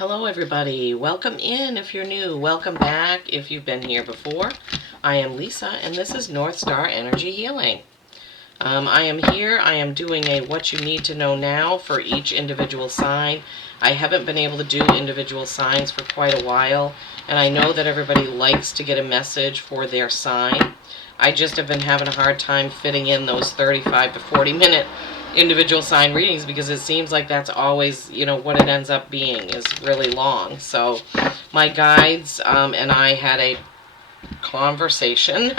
Hello everybody, welcome in if you're new, welcome back if you've been here before. I am Lisa and this is North Star Energy Healing. I am here, I am doing a what you need to know now for each individual sign. I haven't been able to do individual signs for quite a while, and I know that everybody likes to get a message for their sign. I just have been having a hard time fitting in those 35 to 40 minute individual sign readings because it seems like that's always, what it ends up being is really long. So my guides and I had a conversation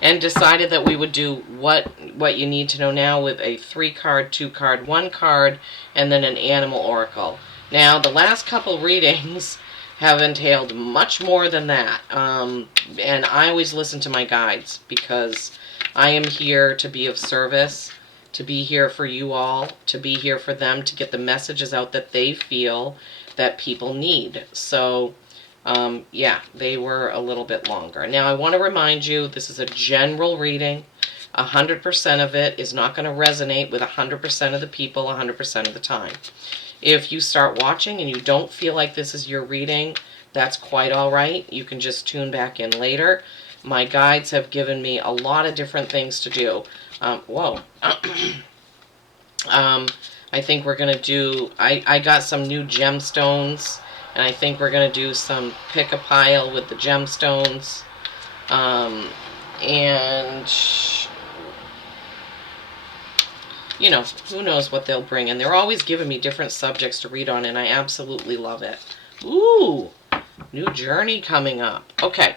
and decided that we would do what you need to know now with a 3-card, 2-card, 1-card, and then an animal oracle. Now the last couple readings have entailed much more than that, and I always listen to my guides because I am here to be of service, to be here for you all, to be here for them, to get the messages out that they feel that people need. So yeah, they were a little bit longer. Now I want to remind you, this is a general reading. 100% of it is not going to resonate with 100% of the people 100% of the time. If you start watching and you don't feel like this is your reading, that's quite all right. You can just tune back in later. My guides have given me a lot of different things to do. Whoa. I think we're going to do, I got some new gemstones, and I think we're going to do some pick a pile with the gemstones. And who knows what they'll bring. And they're always giving me different subjects to read on, and I absolutely love it. Ooh, new journey coming up. Okay,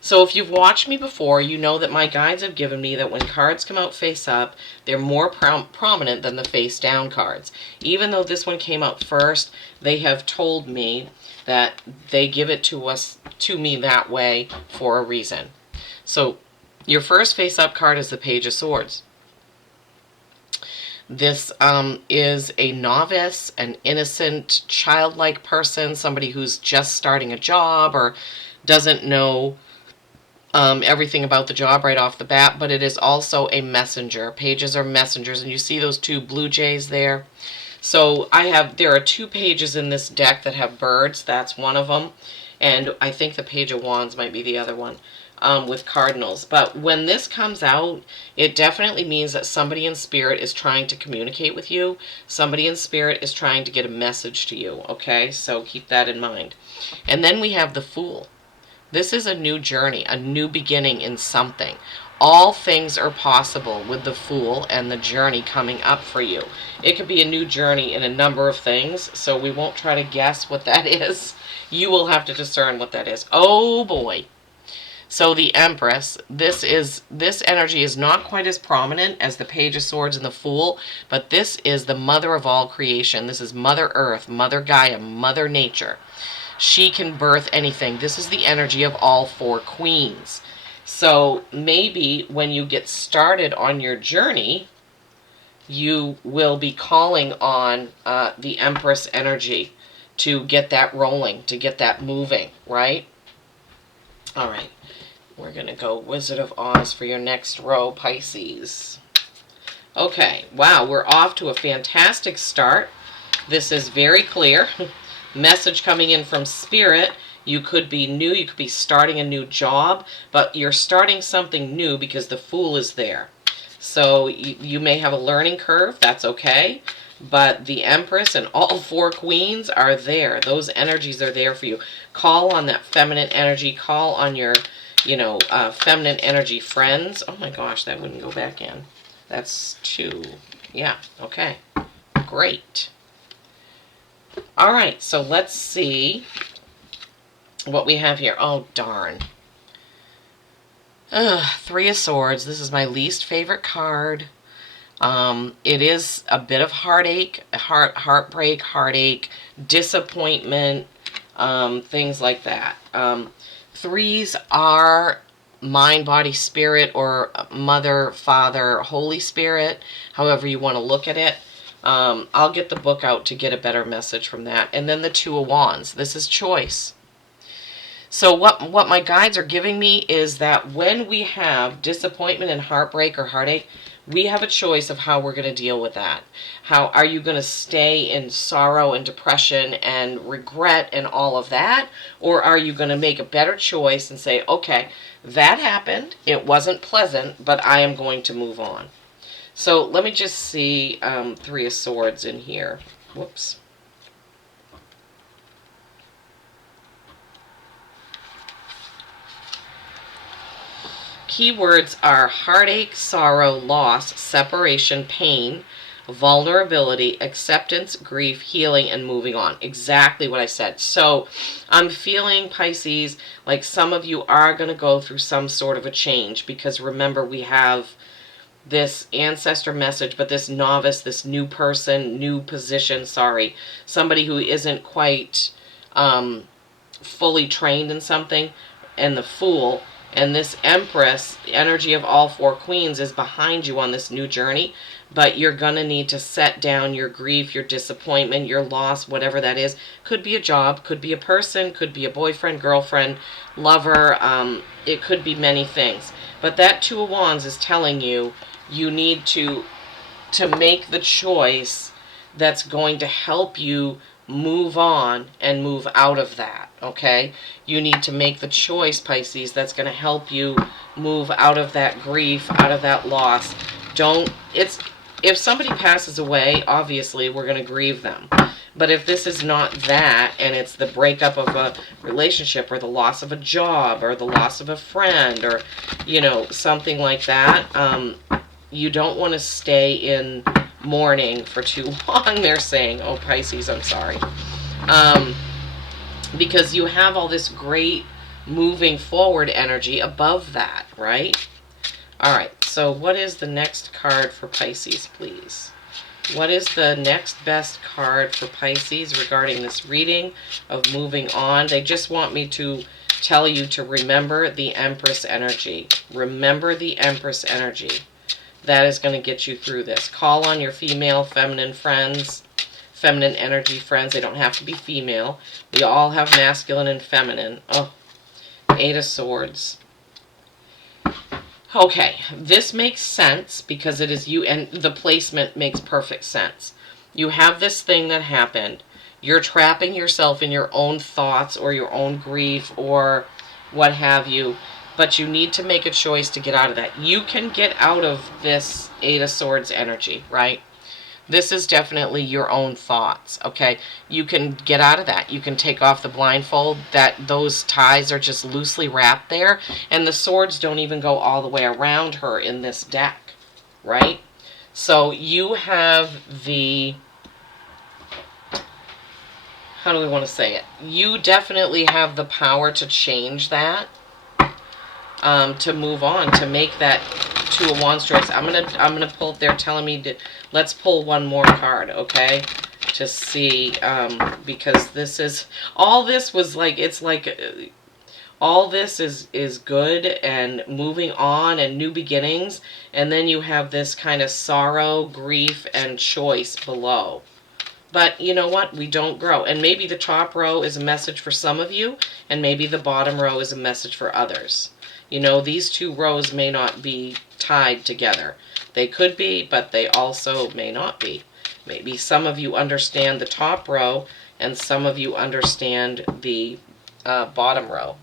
so if you've watched me before, you know that my guides have given me that when cards come out face up, they're more prominent than the face down cards. Even though this one came out first, they have told me that they give it to me that way for a reason. So your first face up card is the Page of Swords. This is a novice, an innocent, childlike person, somebody who's just starting a job or doesn't know everything about the job right off the bat, but it is also a messenger. Pages are messengers, and you see those two blue jays there. So there are 2 pages in this deck that have birds. That's one of them, and I think the Page of Wands might be the other one. With cardinals. But when this comes out, it definitely means that somebody in spirit is trying to communicate with you. Somebody in spirit is trying to get a message to you. Okay, so keep that in mind. And then we have the Fool. This is a new journey, a new beginning in something. All things are possible with the Fool and the journey coming up for you. It could be a new journey in a number of things, so we won't try to guess what that is. You will have to discern what that is. Oh boy. So the Empress, this energy is not quite as prominent as the Page of Swords and the Fool, but this is the mother of all creation. This is Mother Earth, Mother Gaia, Mother Nature. She can birth anything. This is the energy of all 4 queens. So maybe when you get started on your journey, you will be calling on the Empress energy to get that rolling, to get that moving, right? All right. We're going to go Wizard of Oz for your next row, Pisces. Okay, wow, we're off to a fantastic start. This is very clear. Message coming in from Spirit. You could be new, you could be starting a new job, but you're starting something new because the Fool is there. So you may have a learning curve, that's okay, but the Empress and all 4 queens are there. Those energies are there for you. Call on that feminine energy, call on your feminine energy friends. Oh my gosh, that wouldn't go back in. That's 2. Yeah, okay. Great. All right, so let's see what we have here. Oh, darn. 3 of Swords. This is my least favorite card. It is a bit of heartache, heartbreak, heartache, disappointment, things like that. 3s are mind, body, spirit, or mother, father, Holy Spirit, however you want to look at it. I'll get the book out to get a better message from that. And then the 2 of Wands. This is choice. So what my guides are giving me is that when we have disappointment and heartbreak or heartache, We have a choice of how we're going to deal with that. How are you going to stay in sorrow and depression and regret and all of that? Or are you going to make a better choice and say, okay, that happened. It wasn't pleasant, but I am going to move on. So let me just see Three of Swords in here. Whoops. Keywords are heartache, sorrow, loss, separation, pain, vulnerability, acceptance, grief, healing, and moving on. Exactly what I said. So I'm feeling, Pisces, like some of you are going to go through some sort of a change, because remember, we have this ancestor message, but this novice, this new person, new position, sorry, somebody who isn't quite fully trained in something, and the Fool, and this Empress, the energy of all four queens, is behind you on this new journey. But you're going to need to set down your grief, your disappointment, your loss, whatever that is. Could be a job, could be a person, could be a boyfriend, girlfriend, lover. It could be many things. But that Two of Wands is telling you, you need to make the choice that's going to help you move on and move out of that, okay? You need to make the choice, Pisces, that's going to help you move out of that grief, out of that loss. If somebody passes away, obviously we're going to grieve them. But if this is not that, and it's the breakup of a relationship, or the loss of a job, or the loss of a friend, or, something like that, you don't want to stay in mourning for too long, they're saying. Oh, Pisces, I'm sorry. Because you have all this great moving forward energy above that, right? All right, so what is the next card for Pisces, please? What is the next best card for Pisces regarding this reading of moving on? They just want me to tell you to remember the Empress energy. Remember the Empress energy. That is going to get you through this. Call on your female, feminine friends, feminine energy friends. They don't have to be female. We all have masculine and feminine. Oh, Eight of Swords. Okay, this makes sense because it is you, and the placement makes perfect sense. You have this thing that happened. You're trapping yourself in your own thoughts or your own grief or what have you. But you need to make a choice to get out of that. You can get out of this Eight of Swords energy, right? This is definitely your own thoughts, okay? You can get out of that. You can take off the blindfold. Those ties are just loosely wrapped there. And the swords don't even go all the way around her in this deck, right? So you have the... how do we want to say it? You definitely have the power to change that. To move on, to make that Two of Wands choice. I'm gonna pull. They're telling me to let's pull one more card, okay? To see, because this is all. This was like all this is good and moving on and new beginnings, and then you have this kind of sorrow, grief, and choice below. But you know what? We don't grow. And maybe the top row is a message for some of you, and maybe the bottom row is a message for others. These two rows may not be tied together. They could be, but they also may not be. Maybe some of you understand the top row, and some of you understand the bottom row.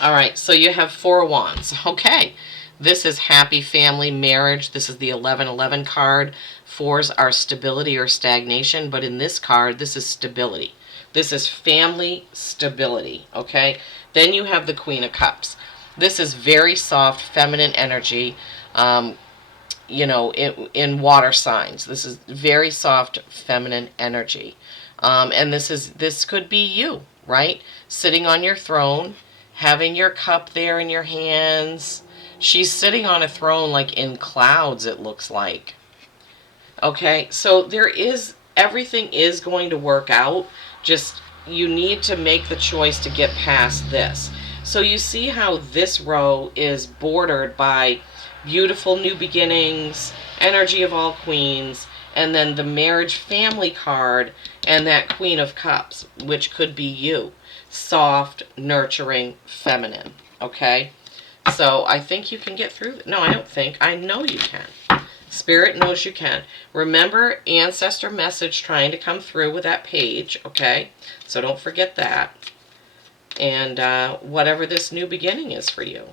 All right, so you have Four of Wands. Okay, this is happy family, marriage. This is the 1111 card. Fours are stability or stagnation, but in this card, this is stability. This is family stability, okay? Then you have the Queen of Cups. This is very soft, feminine energy, in water signs. This is very soft, feminine energy. And this could be you, right? Sitting on your throne, having your cup there in your hands. She's sitting on a throne like in clouds, it looks like. Okay, so everything is going to work out. Just, you need to make the choice to get past this. So you see how this row is bordered by beautiful new beginnings, energy of all queens, and then the marriage family card and that Queen of Cups, which could be you. Soft, nurturing, feminine, okay? So I think you can get through. No, I don't think. I know you can. Spirit knows you can. Remember ancestor message trying to come through with that page, okay? So don't forget that. And whatever this new beginning is for you.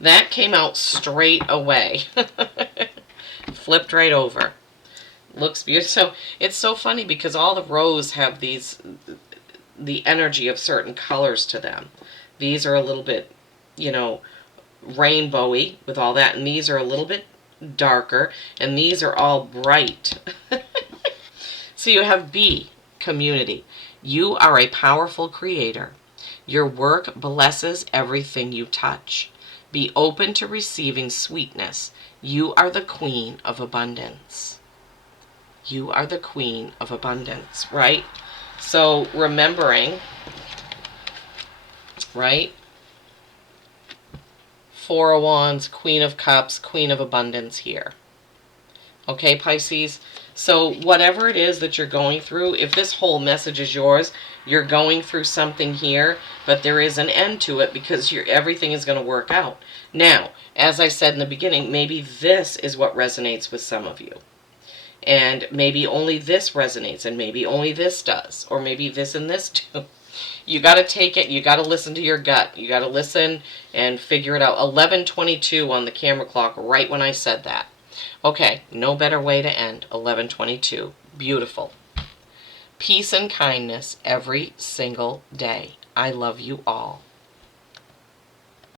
That came out straight away. Flipped right over. Looks beautiful. So it's so funny because all the rows have the energy of certain colors to them. These are a little bit, you know, rainbowy with all that, and these are a little bit darker, and these are all bright. So you have B, community. You are a powerful creator. Your work blesses everything you touch. Be open to receiving sweetness. You are the queen of abundance. You are the queen of abundance, right? So remembering, right? Four of Wands, Queen of Cups, Queen of Abundance here. Okay, Pisces? So whatever it is that you're going through, if this whole message is yours, you're going through something here, but there is an end to it because everything is going to work out. Now, as I said in the beginning, maybe this is what resonates with some of you. And maybe only this resonates, and maybe only this does, or maybe this and this do. You got to take it. You got to listen to your gut. You got to listen and figure it out. 11:22 on the camera clock right when I said that. Okay, no better way to end. 11:22. Beautiful. Peace and kindness every single day. I love you all.